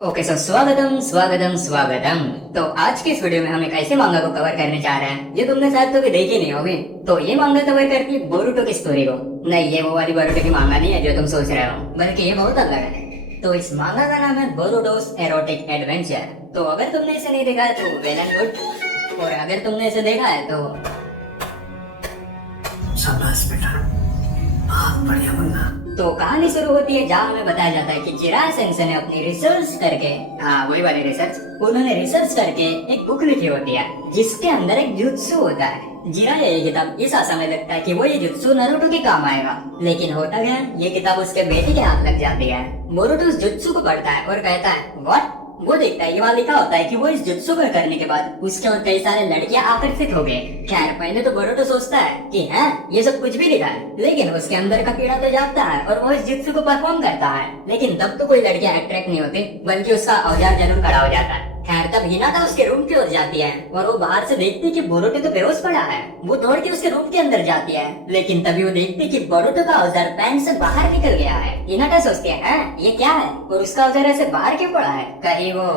Okay so स्वागतम स्वागतम स्वागतम। तो आज की इस वीडियो में हम एक ऐसे मांगा को कवर करने जा रहे हैं जो तुमने शायद कभी देखी नहीं होगी। तो ये मांगा कवर करती है बोरुतो की स्टोरी को। नहीं, ये वो वाली बोरुतो की मांगा नहीं है जो तुम सोच रहे हो, बल्कि ये बहुत अलग है। तो इस मांगा का नाम है बोरुटोस एरोटिक एडवेंचर। तो अगर तुमने इसे नहीं देखा है तो वेल एंड गुड, और अगर तुमने इसे देखा है तो शाबाश बेटा, बहुत बढ़िया मुन्ना। तो कहानी शुरू होती है जहाँ हमें बताया जाता है कि चिराग सेंसेई ने अपनी रिसर्च करके, हाँ वही वाली रिसर्च, उन्होंने रिसर्च करके एक बुक लिखी होती है जिसके अंदर एक जुत्सु होता है। जिराया ये किताब इस आशा में लगता है कि वो ये जुत्सु नारुतो के काम आएगा, लेकिन होता क्या है, ये किताब उसके बेटे के हाथ लग जाती है। बोरुतो उस जुत्सु को पढ़ता है और कहता है व्हाट। वो देखता है, ये वहाँ लिखा होता है कि वो इस जुत्सु को करने के बाद उसके और कई सारे लड़कियां आकर्षित हो गए। खैर पहले तो बोरुतो सोचता है कि है ये सब कुछ भी लिखा है, लेकिन उसके अंदर का कीड़ा तो जागता है और वो इस जुत्सु को परफॉर्म करता है। लेकिन तब तो कोई लड़कियां अट्रैक्ट नहीं होती, बल्कि उसका औजार जरूर खड़ा हो जाता है। खैर तब हिनाटा उसके रूम की ओर जाती है और वो बाहर से देखती है कि बोरुतो तो बेहोश पड़ा है। वो दौड़ के उसके रूम के अंदर जाती है, लेकिन तभी वो देखती है कि बोरुतो का औजार पैंट से बाहर निकल गया है। हिनाटा सोचती है ये क्या है, और उसका औजार ऐसे बाहर क्यों पड़ा है, कहीं वो।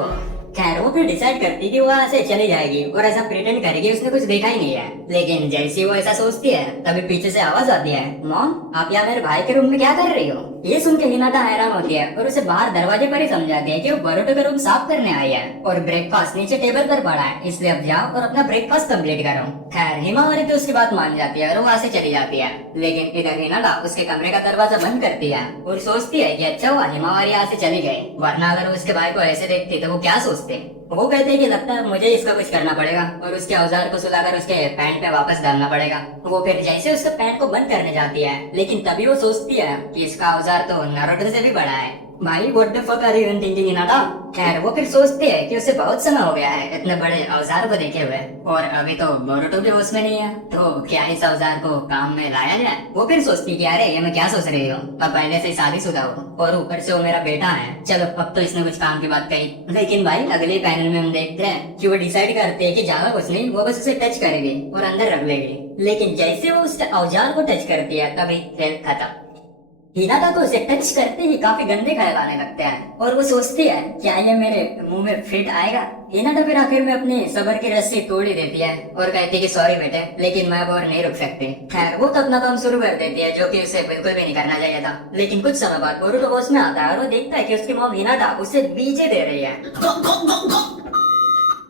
खैर वो फिर डिसाइड करती कि वो वहाँ से चली जाएगी और ऐसा प्रिटेंड करेगी उसने कुछ देखा ही नहीं है। लेकिन जैसे वो ऐसा सोचती है तभी पीछे से आवाज आती है, मॉम आप यहाँ मेरे भाई के रूम में क्या कर रही हो। ये सुन के हिनाटा हैरान होती है और उसे बाहर दरवाजे पर ही समझाती है कि वो बोरुतो का रूम साफ करने आई है और ब्रेकफास्ट नीचे टेबल पर पड़ा है, इसलिए अब जाओ और अपना ब्रेकफास्ट कंप्लीट करो। खैर हिमावरी तो उसकी बात मान जाती है और वहाँ से चली जाती है। लेकिन इधर हिनाटा उसके कमरे का दरवाजा बंद करती है और सोचती है कि अच्छा हुआ हिमावरी यहाँ से चली गई, वरना अगर वो उसके भाई को ऐसे देखती तो वो क्या सोचते। वो कहते हैं कि लगता है मुझे इसका कुछ करना पड़ेगा और उसके औजार को सुलाकर उसके पैंट पे वापस डालना पड़ेगा। वो फिर जैसे उसके पैंट को बंद करने जाती है, लेकिन तभी वो सोचती है कि इसका औजार तो नारुतो से भी बड़ा है। भाई what the fuck are you thinking Hinata. खैर वो फिर सोचती है कि उसे बहुत समय हो गया है इतने बड़े औजार को देखे हुए, और अभी तो बोरुतो भी होश में नहीं है, तो क्या इस औजार को काम में लाया जाए। वो फिर सोचती कि अरे ये मैं क्या सोच रही हूँ, अब पहले से शादीशुदा हूँ और ऊपर से वो मेरा बेटा है, चलो अब तो इसने कुछ काम की बात कही। लेकिन भाई अगले पैनल में हम देखते हैं कि वो डिसाइड करते हैं कि ज्यादा कुछ नहीं, वो बस उसे टच करेगी और अंदर रख लेगी। लेकिन जैसे वो उस औजार को टच करती है तभी खेल खत्म। हिनाटा को उसे टच करते ही काफी गंदे ख्याल आने लगते हैं और वो सोचती है क्या ये मेरे मुंह में फिट आएगा। हिनाटा फिर आखिर में अपनी सबर की रस्सी तोड़ ही देती है और कहती है कि सॉरी बेटे, लेकिन मैं अब और नहीं रुक सकती। खैर वो तो अपना काम शुरू कर देती है, जो कि उसे बिल्कुल भी नहीं करना चाहिए था। लेकिन कुछ समय बाद बोरुतो होश में आता है और वो देखता है कि उसकी मॉम हिनाटा उसे बीजे दे रही है।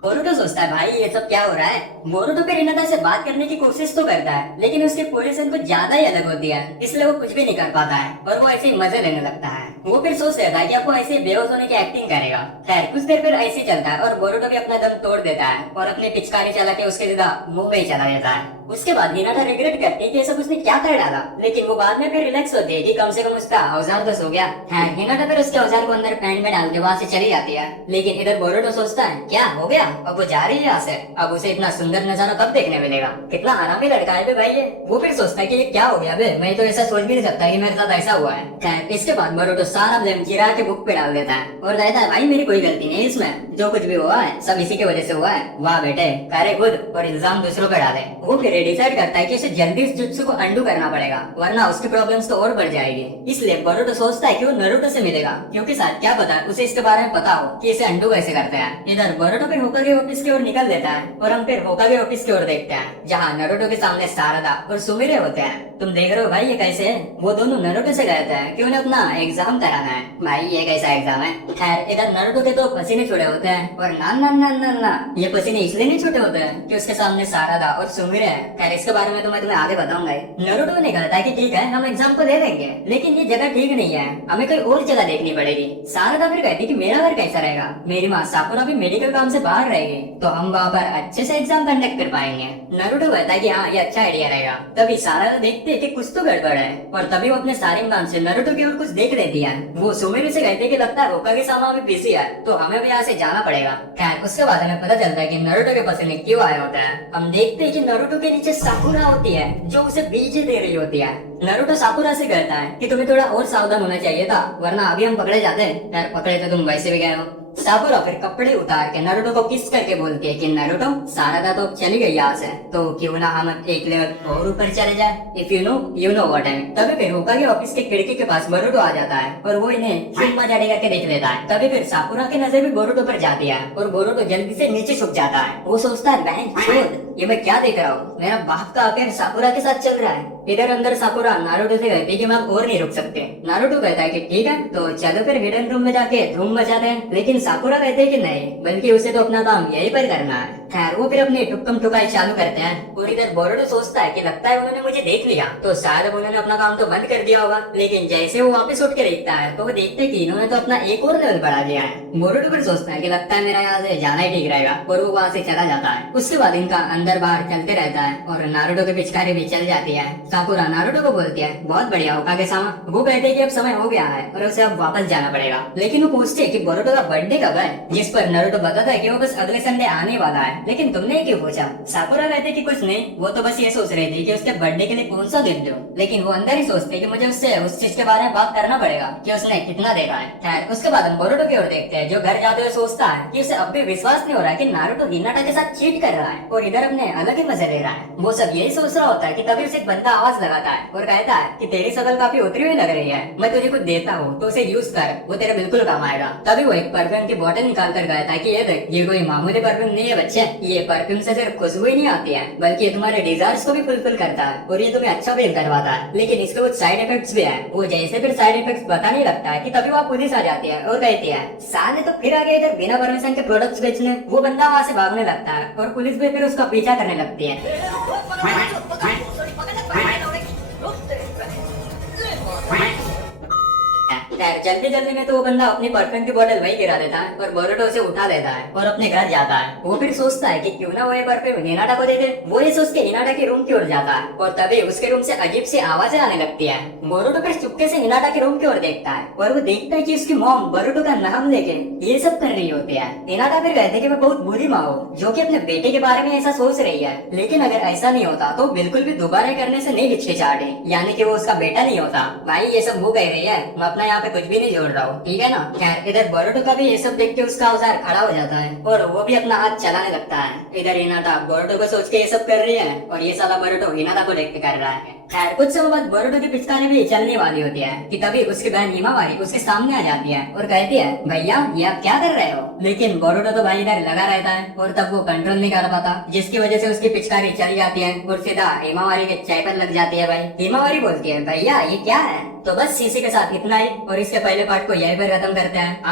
बोरुतो सोचता है भाई ये सब क्या हो रहा है। बोरुतो फिर हिनाटा से बात करने की कोशिश तो करता है, लेकिन उसकी पोजीशन कुछ ज्यादा ही अलग होती है, इसलिए वो कुछ भी नहीं कर पाता है और वो ऐसे ही मजे लेने लगता है। वो फिर सोच लेता है कि अब वो ऐसे बेहोश होने की एक्टिंग करेगा। खैर कुछ देर फिर ऐसे ही चलता है और बोरुतो भी अपना दम तोड़ देता है और अपनी पिचकारी चला के उसके सीधा मुंह में ही चला जाता है। उसके बाद हिनाटा रिग्रेट करती है कि ऐसा उसने क्या कर डाला, लेकिन वो बाद में फिर रिलैक्स होती है कि कम से कम उसका औजार तो सो गया। खैर हिनाटा फिर उसके औजार को अंदर पैंट में डाल के वहाँ से चली जाती है। लेकिन इधर बोरुतो सोचता है क्या हो गया, अब वो जा रही है यहाँ से, अब उसे इतना सुंदर नजारा कब देखने मिलेगा, कितना आरामी लड़का है बे भाई ये। वो फिर सोचता है कि ये क्या हो गया बे, मैं तो ऐसा सोच भी नहीं सकता कि मेरे साथ ऐसा हुआ है। खैर इसके बाद बोरुतो सारा ब्लेम चिराग के बुक पे डाल देता है और कहता है भाई मेरी कोई गलती नहीं है इसमें, जो कुछ भी हुआ है सब इसी की वजह से हुआ है। वाह बेटे, करे खुद और इल्जाम दूसरों पर डाले। वो फिर डिसाइड करता है कि उसे जल्दी इस जुत्सु को अंडू करना पड़ेगा, वरना उसकी प्रॉब्लम्स तो और बढ़ जाएगी। इसलिए बोरुतो सोचता है कि वो नारुतो से मिलेगा, क्योंकि शायद क्या पता उसे इसके बारे में पता हो कि इसे अंडू कैसे करते हैं। इधर बोरुतो फिर होकागे ऑफिस की ओर निकल देता है और हम फिर होकागे ऑफिस की ओर देखते हैं, जहाँ नारुतो के सामने सारदा और सुमिरे होते हैं। तुम देख रहे हो भाई ये कैसे है, वो दोनों नारुतो से गए थे कि उन्हें अपना एग्जाम कराना है। भाई ये कैसा एग्जाम है। खैर इधर नारुतो के तो पसीने छूटे होते हैं और ना ना ना ना ना ये पसीने इसलिए नहीं छूटे होते हैं कि उसके सामने सारदा और सुमिरे है। खैर इसके बारे में तो मैं तुम्हें आगे बताऊंगा ही। नारुतो ने कहा था कि ठीक है हम एग्जाम को दे देंगे, लेकिन ये जगह ठीक नहीं है, हमें कोई और जगह देखनी पड़ेगी। सारदा फिर कहती कि मेरा घर कैसा रहेगा, मेरी माँ साकुरा भी मेडिकल काम से बाहर रहेगी, तो हम वहाँ पर अच्छे से एग्जाम कंडक्ट कर पाएंगे। नारुतो कहता है कि हाँ ये अच्छा आइडिया रहेगा। तभी सारदा देखते है कि कुछ तो गड़बड़ है और तभी वो अपने शारिंगान से नारुतो की ओर कुछ देख लेती है। वो सुमिरे से कहते कि लगता है होकागे सामा अभी बिजी है, तो हमें भी यहाँ से जाना पड़ेगा। खैर उसके बाद हमें पता चलता है कि नारुतो के पसीने क्यों आए होते हैं। हम देखते हैं कि नारुतो के नीचे साकुरा होती है जो उसे बीजे दे रही होती है। नारुतो साकुरा से कहता है कि तुम्हें थोड़ा और सावधान होना चाहिए था, वरना अभी हम पकड़े जाते। यार पकड़े तो तुम वैसे भी गए हो। साकुरा फिर कपड़े उतार के नारुतो को किस करके बोलती है कि नारुतो सारादा तो चली गई यहाँ से, तो क्यों ना हम एक लेवल और ऊपर चले जाए। If you know what I mean. तभी फिर होकागे ऑफिस के खिड़की के पास बोरुतो आ जाता है और वो इन्हें शिम्मा जाड़ी करके देख लेता है। तभी फिर साकुरा की नजर भी बोरुतो पर जाती है और बोरुतो जल्दी से नीचे छुप जाता है। वो सोचता है बहन चोद, ये मैं क्या देख रहा हूँ, मेरा बाप का अफेयर साकुरा के साथ चल रहा है। इधर अंदर साकुरा नारुतो से कहती है कि मैं और नहीं रुक सकते। नारुतो कहता है कि ठीक है तो चलो फिर हिडन रूम में जाके धूम मचाते हैं, लेकिन साकुरा कहते हैं कि नहीं, बल्कि उसे तो अपना काम यहीं पर करना है। खैर वो फिर अपनी टुक्कम टुकाई चालू करते हैं और इधर बोरुतो सोचता है कि लगता है उन्होंने मुझे देख लिया, तो शायद अब उन्होंने अपना काम तो बंद कर दिया होगा। लेकिन जैसे वो वापस उठ के देखता है तो वो देखते हैं कि इन्होंने तो अपना एक और लेवल बढ़ा लिया है। बोरुतो फिर सोचता है कि लगता है मेरा यहाँ से जाना ही ठीक रहेगा और वो वहाँ से चला जाता है। उसके बाद इनका अंदर बाहर चलते रहता है और नारुतो की पिचकारी भी चल जाती है। साकुरा नारुतो को बोलती है बहुत बढ़िया होकागे सामा। वो कहते हैं कि अब समय हो गया है और उसे अब वापस जाना पड़ेगा। लेकिन वो पूछते हैं कि बोरुतो का बर्थडे कब है, जिस पर नारुतो बताता है कि वो बस अगले संडे आने वाला है। लेकिन तुमने क्यों पूछा? साकुरा कहते कि कुछ नहीं, वो तो बस ये सोच रही थी कि उसके बर्थडे के लिए कौन सा गिफ्ट दूं। लेकिन वो अंदर ही सोचते कि मुझे उससे उस चीज के बारे में बात करना पड़ेगा कि उसने कितना देखा है। खैर उसके बाद हम बोरुतो की ओर देखते हैं जो घर जाते हुए सोचता है कि उसे अब भी विश्वास नहीं हो रहा है कि नारुतो हिनाटा के साथ चीट कर रहा है और इधर अपने अलग ही मजे ले रहा है। वो सब यही सोच रहा होता है कि तभी उसे एक बंदा आवाज लगाता है और कहता है कि तेरी शकल काफी उतरी हुई लग रही है, मैं तुझे कुछ देता हूँ तो उसे यूज कर, वो तेरे बिल्कुल काम आएगा। तभी वो एक परफ्यूम की बोतल निकाल कर कहता है कि ये देख, ये कोई मामूली परफ्यूम नहीं है बच्चे, ये परफ्यूम से सिर्फ खुशबू ही नहीं आती है बल्कि ये तुम्हारे डिजायर्स को भी फुलफिल करता है और ये तुम्हें अच्छा फील करवाता है। लेकिन इसके कुछ साइड इफेक्ट्स भी है। वो जैसे फिर साइड इफेक्ट्स बताने लगता है कि तभी वहाँ पुलिस आ जाती है और कहती है साले तो फिर आगे इधर बिना परमिशन के प्रोडक्ट्स बेचने। वो बंदा वहाँ से भागने लगता है और पुलिस भी फिर उसका पीछा करने लगती है। खैर जल्दी जल्दी में तो वो बंदा अपनी परफ्यूम की बोतल वही गिरा देता है और बोरुतो उसे उठा लेता है और अपने घर जाता है। वो फिर सोचता है कि क्यों ना वो ये परफ्यूम हिनाटा को दे दे। वो ये सोच के हिनाटा के रूम की ओर जाता है और तभी उसके रूम से अजीब सी आवाजें आने लगती है। बोरुतो फिर चुपके से हिनाटा के रूम की ओर देखता है और वो देखता है कि उसकी मॉम बोरुतो का नाम लेके ये सब कर रही होती है। हिनाटा फिर कहते हैं कि मैं बहुत बुरी माँ हूँ जो कि अपने बेटे के बारे में ऐसा सोच रही है, लेकिन अगर ऐसा नहीं होता तो बिल्कुल भी दोबारा करने से नहीं हिचकिचाती, यानी कि वो उसका बेटा नहीं होता। भाई ये सब वो कह रही है, मैं अपना यहाँ पे कुछ भी नहीं जोड़ रहा हूँ, ठीक है ना। खैर इधर बोरुतो का भी ये सब देख के उसका औजार खड़ा हो जाता है और वो भी अपना हाथ चलाने लगता है। इधर हिनाटा बोरुतो को सोच के ये सब कर रही है और ये साला बोरुतो हिनाटा को देख के कर रहा है। खैर कुछ समय बाद बोरुतो की पिचकारी भी चलने वाली होती है कि तभी उसकी बहन हिमावारी उसके सामने आ जाती है और कहती है भैया ये आप क्या कर रहे हो। लेकिन बोरुतो तो भाई इधर लगा रहता है और तब वो कंट्रोल नहीं कर पाता, जिसकी वजह से उसकी पिचकारी चली जाती है और सीधा हिमावारी के चेहरे पर लग जाती है। भाई हिमावारी बोलती है भैया ये क्या है। तो बस इसी के साथ इतना ही और इसके पहले पार्ट को यहीं पर खत्म करते हैं।